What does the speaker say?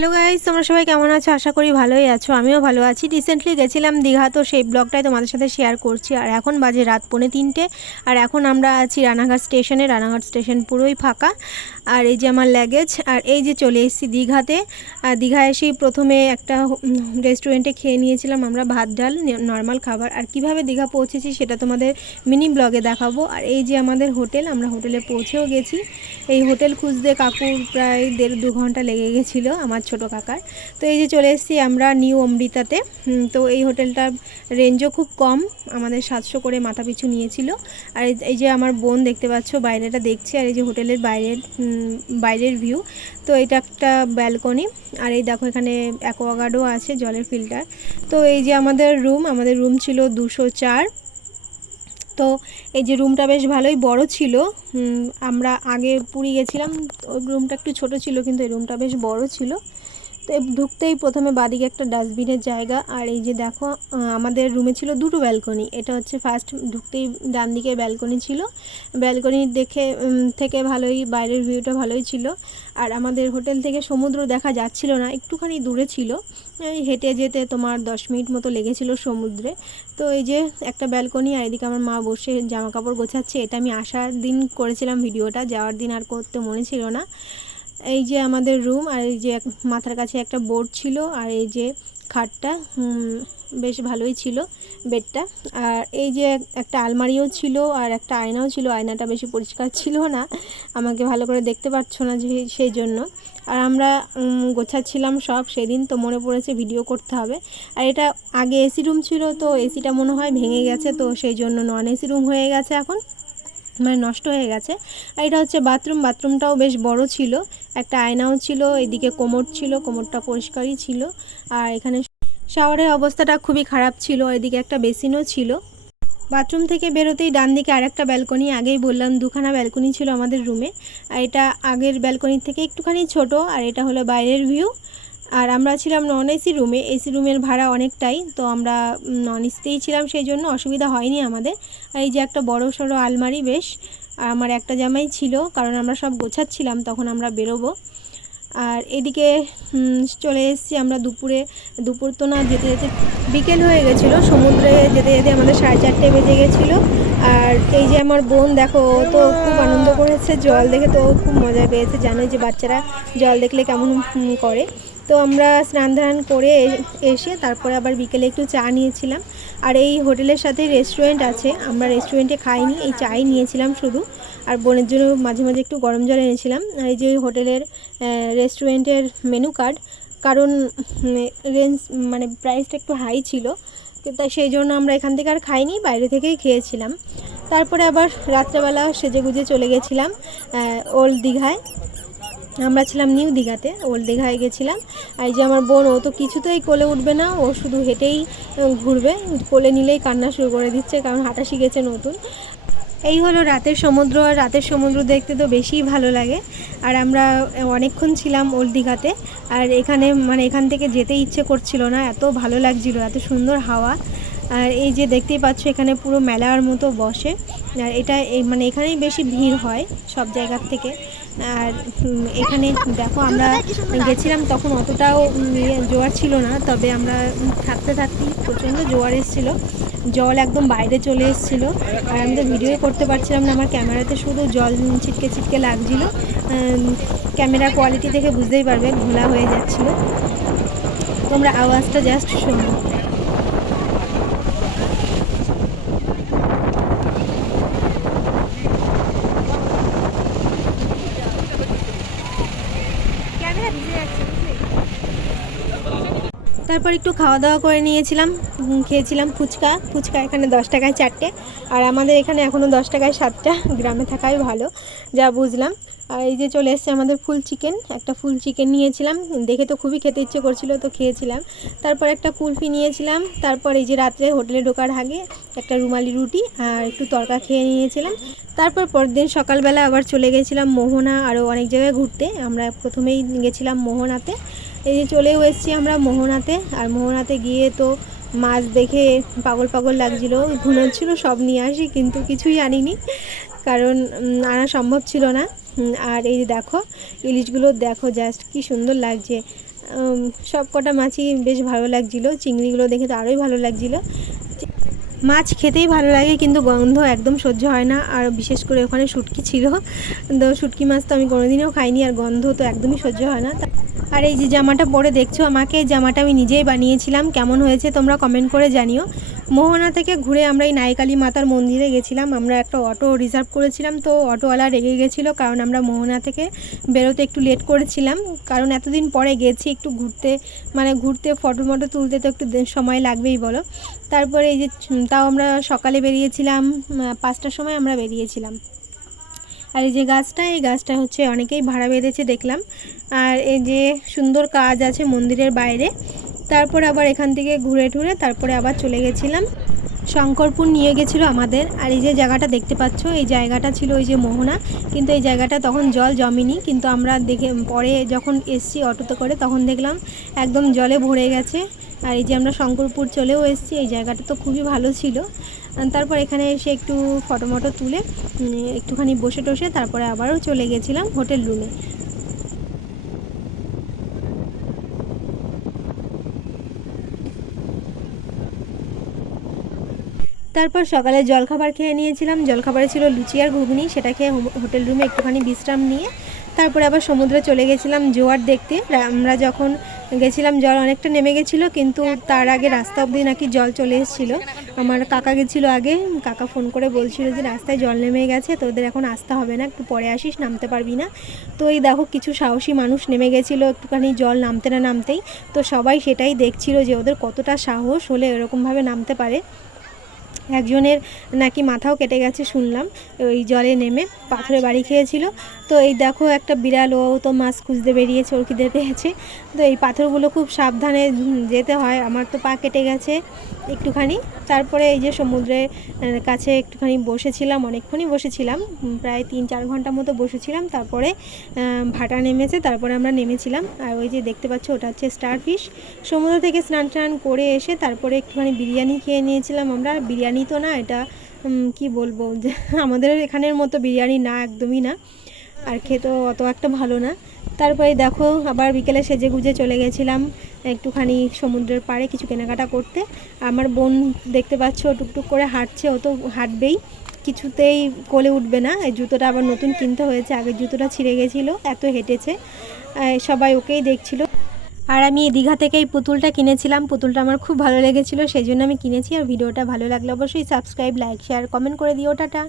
Hello guys তোমরা সবাই কেমন আছো? আশা করি ভালোই আছো। আমিও ভালো আছি। রিসেন্টলি গেছিলাম দীঘা, তো সেই ব্লগটাই তোমাদের সাথে শেয়ার করছি। আর এখন বাজে রাত পৌনে তিনটে। আর এখন আমরা আছি রানাঘাট স্টেশনে। রানাঘাট স্টেশন পুরোই ফাঁকা। আর এই যে আমার ল্যাগেজ আর এই যে চলে এসেছি দীঘাতে। আর দীঘা এসে প্রথমে একটা রেস্টুরেন্টে খেয়ে নিয়েছিলাম আমরা ভাত, ডাল নর্মাল খাবার। আর কীভাবে দীঘা পৌঁছেছি সেটা তোমাদের মিনি ব্লগে দেখাবো। আর এই যে আমাদের হোটেল, আমরা হোটেলে পৌঁছেও গেছি। এই হোটেল খুঁজতে কাকুর প্রায় দেড় দু ঘণ্টা লেগে গেছিল। আমার ছোট কাকার। তো এই যে চলে এসেছি আমরা নিউ অমৃতাতে। তো এই হোটেলটার রেঞ্জও খুব কম, আমাদের সাতশো করে মাথা পিছু নিয়েছিল। আর এই- যে আমার বোন দেখতে পাচ্ছ, বাইরেটা দেখছে, আর এই যে হোটেলের বাইরের বাইরের ভিউ তো এটা একটা ব্যালকনি আর এই দেখো এখানে অ্যাকোয়াগার্ডও আছে, জলের ফিল্টার তো এই যে আমাদের রুম আমাদের রুম ছিল দুশো চার। তো এই যে রুমটা বেশ ভালোই বড় ছিল। আমরা আগে পুরী গেছিলাম, ওই রুমটা একটু ছোট ছিল, কিন্তু এই রুমটা বেশ বড় ছিল। তো ঢুকতেই প্রথমে বাদিকে একটা ডাস্টবিনের জায়গা আর এই যে দেখো আমাদের রুমে ছিল দুটো ব্যালকনি। এটা হচ্ছে ফার্স্ট ঢুকতেই ডান দিকে ব্যালকনি ছিল। ব্যালকনি দেখে থেকে ভালোই, বাইরের ভিউটা ভালোই ছিল। আর আমাদের হোটেল থেকে সমুদ্র দেখা যাচ্ছিল না, একটুখানি দূরে ছিল। হেঁটে যেতে তোমার দশ মিনিট মতো লেগেছিল সমুদ্রে। তো এই যে একটা ব্যালকনি আর এদিকে আমার মা বসে জামা কাপড় গোছাচ্ছে, এটা আমি আসার দিন করেছিলাম ভিডিওটা, যাওয়ার দিন আর করতে মনে ছিল না। এই যে আমাদের রুম আর এই যে মাথার কাছে একটা বোর্ড ছিল আর এই যে খাটটা বেশ ভালোই ছিল বেডটা আর এই যে একটা আলমারিও ছিল আর একটা আয়নাও ছিল, আয়নাটা বেশি পরিষ্কার ছিল না। আমাকে ভালো করে দেখতে পাচ্ছ না যে সেই জন্য। আর আমরা গোছাচ্ছিলাম সব, সেদিন তো মনে পড়েছে ভিডিও করতে হবে। আর এটা আগে এসি রুম ছিল, তো এসিটা মনে হয় ভেঙে গেছে, তো সেই জন্য নন এসি রুম হয়ে গেছে এখন। মানে নষ্ট হয়ে গেছে। আর এটা হচ্ছে বাথরুম, বাথরুমটাও বেশ বড় ছিল। একটা আয়নাও ছিল, এদিকে কোমর ছিল, কোমরটা পরিষ্কারই ছিল। আর এখানে শাওয়ারের অবস্থাটা খুবই খারাপ ছিল, এদিকে একটা বেসিনও ছিল। বাথরুম থেকে বেরোতেই ডান দিকে আরেকটা ব্যালকনি, আগেই বললাম দুখানা ব্যালকনি ছিল আমাদের রুমে। আর এটা আগের ব্যালকনির থেকে একটুখানি ছোট, আর এটা হলো বাইরের ভিউ। আর আমরা ছিলাম নন এসি রুমে এসি রুমের ভাড়া অনেকটাই, তো আমরা নন এসিতেই ছিলাম, সেই জন্য অসুবিধা হয়নি আমাদের। এই যে একটা বড় সড়ো আলমারি বেশ আর আমার একটা জামাই ছিল, কারণ আমরা সব গোছাচ্ছিলাম, তখন আমরা বেরোবো। আর এদিকে চলে এসেছি আমরা দুপুরে, দুপুর তো না যেতে যেতে বিকেল হয়ে গেছিল, সমুদ্রে যেতে যেতে আমাদের সাড়ে চারটে বেজে গেছিল। আর এই যে আমার বোন, দেখো, ও তো খুব আনন্দ করেছে, জল দেখে তো খুব মজা পেয়েছে জানোই যে বাচ্চারা জল দেখলে কেমন করে। তো আমরা স্নান ধান করে এসে তারপরে আবার বিকেলে একটু চা নিয়েছিলাম। আর এই হোটেলের সাথে রেস্টুরেন্ট আছে, আমরা রেস্টুরেন্টে খাইনি, এই চাই নিয়েছিলাম শুধু। আর বোনের জন্য মাঝে মাঝে একটু গরম জল এনেছিলাম। আর এই যে হোটেলের রেস্টুরেন্টের মেনু কার্ড কারণ রেঞ্জ মানে প্রাইসটা একটু হাই ছিল। তাই সেই জন্য আমরা এখান থেকে আর খাইনি, বাইরে থেকেই খেয়েছিলাম। তারপরে আবার রাত্রেবেলা সেজে গুজে চলে গেছিলাম ওল্ড দীঘায়। আমরা ছিলাম নিউ দীঘাতে, ওল্ড দীঘায় গেছিলাম। এই যে আমার বোন, ও তো কিছুতেই কোলে উঠবে না, ও শুধু হেঁটেই ঘুরবে, কোলে নিলেই কান্না শুরু করে দিচ্ছে, কারণ হাঁটা শিখেছে নতুন। এই হলো রাতের সমুদ্র, আর রাতের সমুদ্র দেখতে তো বেশিই ভালো লাগে। আর আমরা অনেকক্ষণ ছিলাম ওল্ড দীঘাতে, আর এখানে মানে এখান থেকে যেতে ইচ্ছে করছিল না, এত ভালো লাগছিল, এত সুন্দর হাওয়া। আর এই যে দেখতেই পাচ্ছ, এখানে পুরো মেলার মতো বসে। আর এটা মানে এখানেই বেশি ভিড় হয় সব জায়গার থেকে। আর এখানে দেখো আমরা গেছিলাম তখন অতটাও ইয়ে জোয়ার ছিল না, তবে আমরা থাকতে থাকতেই প্রচণ্ড জোয়ার এসেছিল। জল একদম বাইরে চলে এসেছিল। আর আমি তো ভিডিও করতে পারছিলাম না, আমার ক্যামেরাতে শুধু জল ছিটকে ছিটকে লাগছিল। ক্যামেরা কোয়ালিটি দেখে বুঝতেই পারবে, ঘোলা হয়ে যাচ্ছিল। তোমরা আওয়াজটা জাস্ট শোনো। 你这 তারপর একটু খাওয়া দাওয়া করে নিয়েছিলাম খেয়েছিলাম ফুচকা। ফুচকা এখানে দশ টাকায় চারটে, আর আমাদের এখানে এখনও দশ টাকায় সাতটা, গ্রামে থাকাই ভালো, যা বুঝলাম। আর এই যে চলে এসছে আমাদের ফুল চিকেন, একটা ফুল চিকেন নিয়েছিলাম, দেখে তো খুবই খেতে ইচ্ছে করছিল, তো খেয়েছিলাম। তারপর একটা কুলফি নিয়েছিলাম, তারপর এই যে রাত্রে হোটেলে ঢোকার আগে একটা রুমালি রুটি আর একটু তরকা খেয়ে নিয়েছিলাম। তারপর পরের দিন সকালবেলা আবার চলে গেছিলাম মোহনা আরও অনেক জায়গায় ঘুরতে। আমরা প্রথমেই গেছিলাম মোহনাতে। এই যে চলেও এসেছি আমরা মোহনাতে, আর মোহনাতে গিয়ে তো মাছ দেখে পাগল পাগল লাগছিল ঘুমোচ্ছিল সব নিয়ে আসি, কিন্তু কিছুই আনিনি, কারণ আনা সম্ভব ছিল না। আর এই যে দেখো, ইলিশগুলো দেখো জাস্ট কি সুন্দর লাগছে। সব কটা মাছই বেশ ভালো লাগছিল, চিংড়িগুলো দেখে তো আরোই ভালো লাগছিল। মাছ খেতেই ভালো লাগে, কিন্তু গন্ধ একদম সহ্য হয় না, আর বিশেষ করে ওখানে শুটকি ছিল। তো শুটকি মাছ তো আমি কোনোদিনও খাইনি, আর গন্ধ তো একদমই সহ্য হয় না। আর এই যে জামাটা পরে দেখছ আমাকে, এই জামাটা আমি নিজেই বানিয়েছিলাম। কেমন হয়েছে তোমরা কমেন্ট করে জানিও। মোহনা থেকে ঘুরে আমরা এই নাইকালী মাতার মন্দিরে গেছিলাম। আমরা একটা অটো রিজার্ভ করেছিলাম, তো অটোওয়ালা রেগে গেছিল কারণ আমরা মোহনা থেকে বেরোতে একটু লেট করেছিলাম। কারণ এতদিন পরে গেছি একটু ঘুরতে মানে ঘুরতে ফটো মটো তুলতে তো একটু সময় লাগবেই বলো। তারপরে এই যে তাও আমরা সকালে বেরিয়েছিলাম পাঁচটার সময় আমরা বেরিয়েছিলাম। আর এই যে গাছটা, এই গাছটা হচ্ছে অনেকেই ভাড়া বেঁধেছে দেখলাম। আর এই যে সুন্দর কাজ আছে মন্দিরের বাইরে। তারপর আবার এখান থেকে ঘুরে টুরে তারপরে আবার চলে গেছিলাম। শঙ্করপুর নিয়ে গেছিল আমাদের। আর এই যে জায়গাটা দেখতে পাচ্ছ, এই জায়গাটা ছিল ওই যে মোহনা। কিন্তু এই জায়গাটা তখন জল জমেনি। কিন্তু আমরা দেখে, পরে যখন এসছি অটোতে করে, তখন দেখলাম একদম জলে ভরে গেছে। আর এই যে আমরা শঙ্করপুর চলেও এসেছি, এই জায়গাটা তো খুবই ভালো ছিল। তারপর এখানে এসে একটু ফটো মটো তুলে একটুখানি বসে টসে তারপরে আবারও চলে গেছিলাম হোটেল রুমে তারপর সকালে জলখাবার খেয়ে নিয়েছিলাম। জলখাবারে ছিল লুচি আর ঘুগনি, সেটা খেয়ে হোটেল রুমে একটুখানি বিশ্রাম নিয়ে, তারপরে আবার সমুদ্রে চলে গেছিলাম জোয়ার দেখতে। আমরা যখন গেছিলাম জল অনেকটা নেমে গেছিল, কিন্তু তার আগে রাস্তা অবধি নাকি জল চলে এসেছিল। আমার কাকা গেছিল আগে, কাকা ফোন করে বলছিল যে রাস্তায় জল নেমে গেছে, তোদের এখন আসতে হবে না, একটু পরে আসিস, নামতে পারবি না। তো এই দেখো কিছু সাহসী মানুষ নেমে গেছিল, একটুখানি জল নামতে না নামতেই। তো সবাই সেটাই দেখছিল যে ওদের কতটা সাহস হলে এরকমভাবে নামতে পারে। একজনের নাকি মাথাও কেটে গেছে শুনলাম, ওই জলে নেমে পাথরে বাড়ি খেয়েছিল। তো এই দেখো একটা বিড়াল, ও তো মাছ খুঁজতে বেরিয়েছে, ওর খিদে পেয়েছে। তো এই পাথরগুলো খুব সাবধানে যেতে হয়, আমার তো পা কেটে গেছে একটুখানি। তারপরে এই যে সমুদ্রের কাছে একটুখানি বসেছিলাম, অনেকক্ষণই বসেছিলাম প্রায় তিন চার ঘণ্টা মতো বসেছিলাম। তারপরে ভাটা নেমেছে, তারপরে আমরা নেমেছিলাম। আর ওই যে দেখতে পাচ্ছ, ওটা হচ্ছে স্টার ফিশ সমুদ্র থেকে স্নান টান করে এসে তারপরে একটুখানি বিরিয়ানি খেয়ে নিয়েছিলাম আমরা। আর বিরিয়ানি তো না, এটা কি বলব, যে আমাদের এখানের মতো বিরিয়ানি না, একদমই না। আর খেতেও অত একটা ভালো না। তারপরে দেখো, আবার বিকেলে সেজে গুজে চলে গেছিলাম একটুখানি সমুদ্রের পাড়ে কিছু কেনাকাটা করতে। আমার বোন দেখতে পাচ্ছ, টুকটুক করে হাঁটছে, ও তো হাঁটবেই। কিছুতেই কোলে উঠবে না, এই জুতোটা আবার নতুন কিনতে হয়েছে, আগের জুতোটা ছিঁড়ে গেছিল, এত হেঁটেছে। সবাই ওকেই দেখছিল। আর আমি এই দীঘা থেকে এই পুতুলটা কিনেছিলাম। পুতুলটা আমার খুব ভালো লেগেছিলো, সেই জন্য আমি কিনেছি। আর ভিডিওটা ভালো লাগলে অবশ্যই সাবস্ক্রাইব লাইক শেয়ার কমেন্ট করে দিও। টাটা।